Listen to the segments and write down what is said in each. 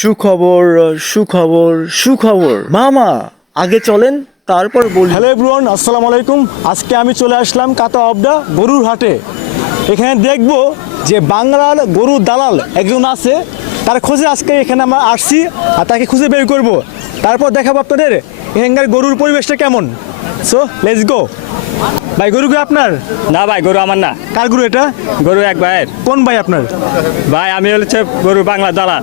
সুখবর সুখবর সুখবর মামা, আগে চলেন তারপর বলি। হ্যালো এভরিওয়ান, আসসালামু আলাইকুম। আজকে আমি চলে আসলাম কাতা অবদা গরুর হাটে। এখানে দেখব যে বাংলার গরুর দালাল একজন আছে, তার খোঁজে আজকে এখানে আমরা আসছি আর তাকে খুঁজে বের করব। তারপর দেখাবো আপনাদের এখানকার গরুর পরিবেশটা কেমন। So let's go. ভাই, গরু কি আপনার? না ভাই, গরু আমার না। কার গরু এটা? গরু এক ভাইয়ের। কোন ভাই আপনার? ভাই আমি হচ্ছে গরু বাংলা দালাল।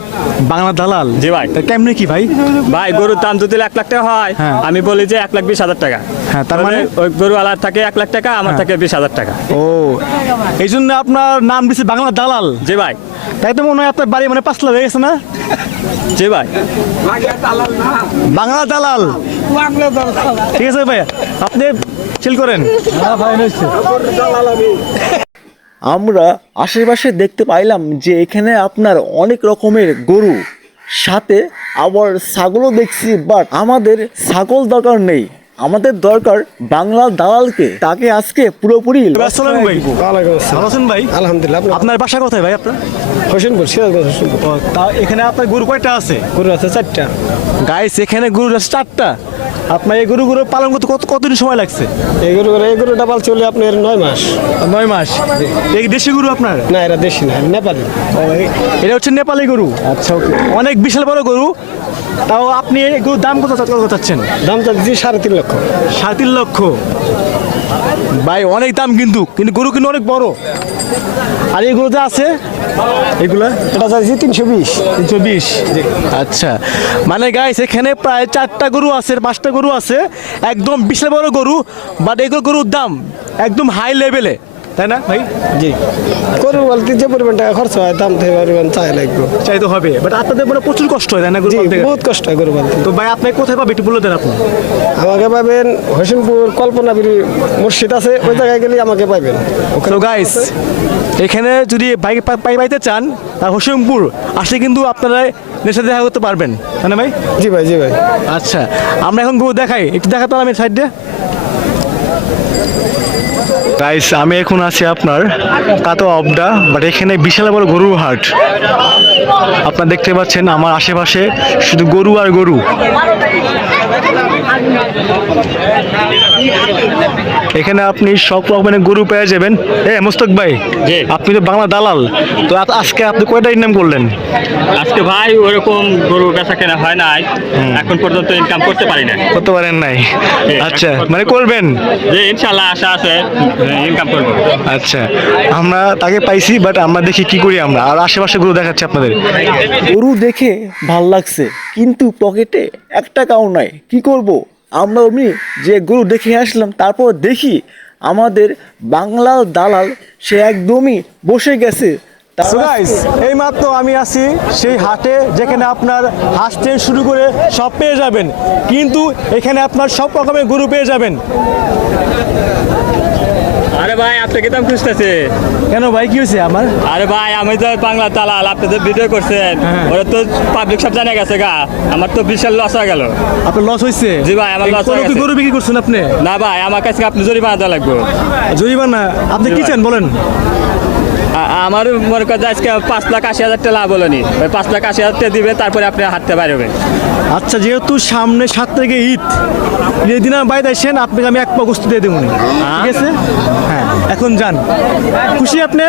বাংলা দালাল? জি ভাই। তা কেমনে কি ভাই? ভাই গরুর দাম যদি 1 লাখ টাকা হয়, হ্যাঁ। আমি বলি যে 1,20,000 টাকা। হ্যাঁ, তার মানে? ওই গরু আলার থাকে 1 লাখ টাকা, আমার থাকে 20,000 টাকা। ও, এই জন্য আপনার নাম দিচ্ছে বাংলা দালাল। জি ভাই। তাই তো মনে হয় আপনার বাড়ি মানে 5 লাখ হয়ে গেছে না? জি ভাই। বাংলা দালাল। ঠিক আছে ভাই, আপনি চিল করেন। আমরা আশেপাশে দেখতে পাইলাম যে এখানে আপনার অনেক রকমের গরু, সাথে আবার ছাগলও দেখছি। বাট আমাদের ছাগল দরকার নেই, আমাদের দরকার বাংলা দালালকে। তাকে আজকে পুরোপুরি আসসালামু ভাই। ওয়ালাইকুম আসসালাম। ভালো আছেন ভাই? আলহামদুলিল্লাহ। আপনার বাসা কোথায় ভাই আপনার? হোসেনপুর, সিরাজগঞ্জ হোসেনপুর। তা এখানে আপনার গরু কয়টা আছে? গরু আছে 4টা। গাইস, এখানে গরু আছে 4টা। আপনার এই গরুগুলো পালন করতে কতদিন সময় লাগছে? এই গরুটা পাল চলে আপনার 9 মাস। 9 মাস। এই দেশি গরু আপনার? না, এরা দেশি না, নেপালি। এটা হচ্ছে নেপালি গরু। আচ্ছা, ওকে। অনেক বিশাল বড় গরু। তাও আপনি এই গরুর দাম কত চাচ্ছেন? দাম চাচ্ছি 3.5 লক্ষ। 3.5 লক্ষ। ভাই অনেক দাম, কিন্তু গরু কিন্তু অনেক বড়। আর এই গরু যা আছে এগুলা, এটা চাচ্ছি 320। 320। আচ্ছা, মানে গাইস এখানে প্রায় 4টা গরু আছে, 5টা গরু আছে, একদম বিশাল বড় গরু। বাট এগুলো গরুর দাম একদম হাই লেভেলে, তাই না ভাই? জি, গরু বলতে যে পরিমাণ টাকা খরচ হয়, দাম থেকে পরিমাণ চাই লাগবে। চাইতে হবে। বাট আপনাদের মানে প্রচুর কষ্ট হয়, তাই না গরু জি, পালতে? বহুত কষ্ট হয় গরু বলতে। তো ভাই আপনি কোথায় পাবেন একটু বলে দেন আপনি। আমাকে পাবেন হোসেনপুর কল্পনাবিরি মসজিদ আছে, ওই জায়গায় গেলে আমাকে পাবেন। তো গাইস, এখানে যদি পাইতে চান তা হোসেনপুর আসলে কিন্তু আপনারা এর সাথে দেখা করতে পারবেন, তাই না ভাই? জি ভাই, জি ভাই। আচ্ছা, আমরা এখন গরু দেখাই, একটু দেখাতে আমি সাইড দিয়ে। গাইস, আমি এখন আছি আপনার কাতো অবদা, বাট এখানে বিশাল বড় গরুর হাট। আপনারা দেখতে পাচ্ছেন আমার আশেপাশে শুধু গরু আর গরু। এখানে আপনি সব রকমের গরু পেয়ে যাবেন। মোস্তক ভাই, জি। আপনি তো বাংলা দালাল, তো আজকে আপনি কয়টা ইনকাম করলেন? আজকে ভাই ওরকম গরু বেচা কেনা হয় নাই, এখন পর্যন্ত ইনকাম করতে পারি না। করতে পারেন নাই? জি। আচ্ছা, মানে করবেন? যে ইনশাল্লাহ আশা আছে, ইনকাম করবো। আচ্ছা, আমরা তাকে পাইছি, বাট আমরা দেখি কি করি আমরা। আর আশেপাশে গরু দেখাচ্ছি আপনাদের। গরু দেখে ভাল লাগছে, কিন্তু পকেটে 1 টাকাও নাই। কি করব? আমরা অমনি যে গরু দেখে আসলাম, তারপর দেখি আমাদের বাংলা দালাল সে একদমই বসে গেছে। So guys, এই মাত্র আমি আছি সেই হাটে যেখানে আপনার হাঁস থেকে শুরু করে সব পেয়ে যাবেন, কিন্তু এখানে আপনার সব রকমের গরু পেয়ে যাবেন। আরে ভাই, আপনি কি দাম খুঁজতেছে? কেন ভাই, কি হয়েছে আমার? আরে ভাই, আমি তো বাংলা দালাল, আপনি তো ভিডিও করছেন, হ্যাঁ। ওরা তো পাবলিক সব জানা গেছে গা, আমার তো বিশাল লস হয়ে গেল। আপনার লস হয়েছে? জি ভাই, আমার loss হয়ে কি গেছে। গরু বিক্রি করছেন আপনি? না ভাই, আমার কাছে আপনি জরিমানা দেওয়া লাগবে। জরিমানা? আপনি কি চান বলেন? আমার মনে করেন আজকে 5,80,000 টাকা লাভ হলো নি, ওই 5,80,000 টাকা দিবেন, তারপরে আপনি হাঁটতে পারবেন। আচ্ছা, যেহেতু সামনে 7 তারিখে ঈদ, ঈদের দিন আমার বাড়িতে আসেন, আপনাকে আমি 1 পা গোস্ত দিয়ে দেবো, ঠিক আছে? হ্যাঁ, এখন যান। খুশি আপনি?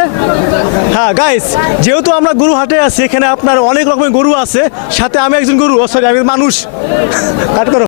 হ্যাঁ গাইস, যেহেতু আমরা গরু হাটে আছি, এখানে আপনার অনেক রকমের গরু আছে, সাথে আমি একজন গরু, সরি আমি মানুষ। কাট করো।